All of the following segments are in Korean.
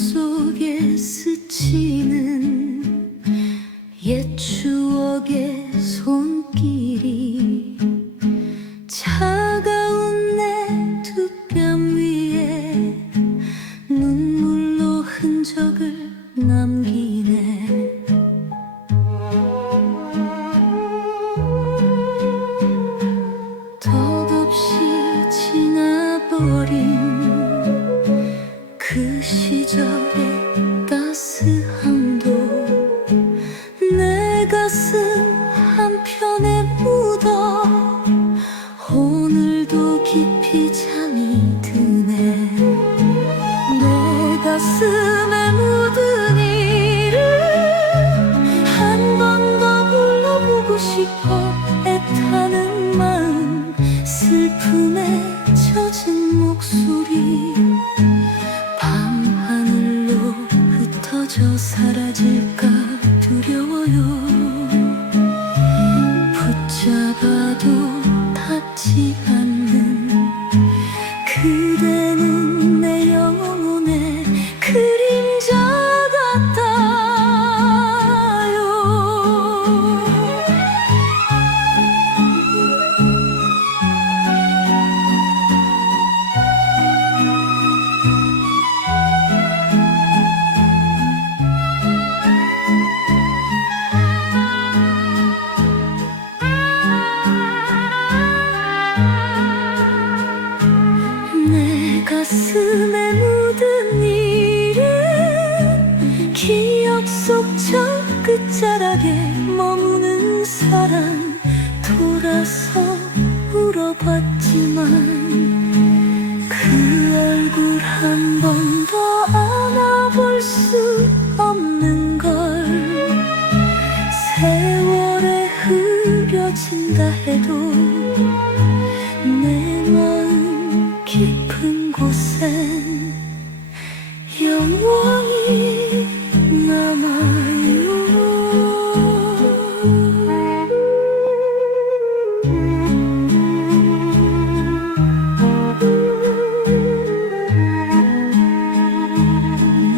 속에 스치는 옛 추억의 손길이 차가운 내 두 뺨 위에 눈물로 흔적을 남기네. 덧없이 지나버린 깊이 잠이 드네. 내 가슴에 묻은 이름 한 번 더 불러보고 싶어 애타는 마음 슬픔에 가슴에 묻은 이름 기억 속 저 끝자락에 머무는 사랑 돌아서 울어봤지만 그 얼굴 한 번 더 안아볼 수 없는 걸 세월에 흐려진다 해도 원이 남아요,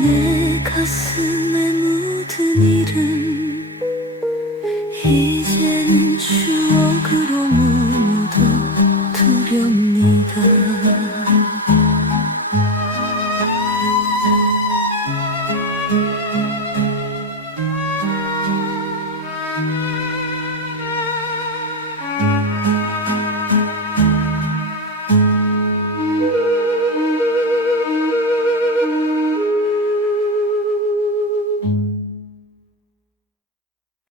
내 가슴에 묻은 이름 이젠 추억으로 묻어 두렵네.